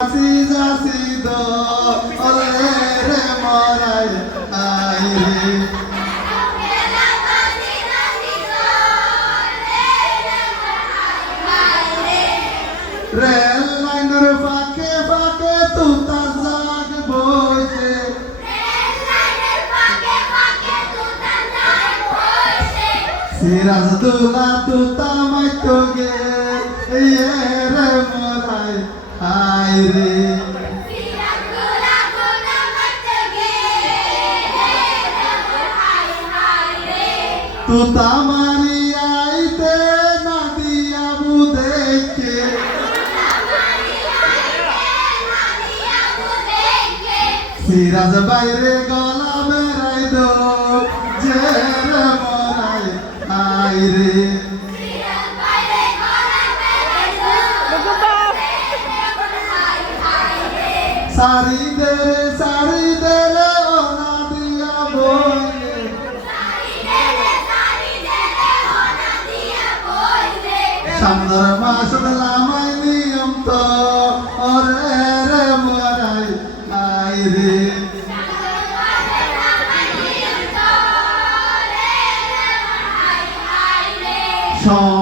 Sido ole re morai ai re rail লাইনের ফাঁকে ফাঁকে তুতা জাগ বইছে সিরাজদুল্লাহ তুতা মাইতো গে রে মোরাই আই রে তুতা মারি আইতে না দিয়া বুদেকে সিরাজ বাইরে গলা বেড়াই দো যে রে মরাই আই রে সারি দে রে ওনা দিয়া বইলে সান্দর মাস লামাই নিয়ম তো ওরে রে মরাই আই রে সব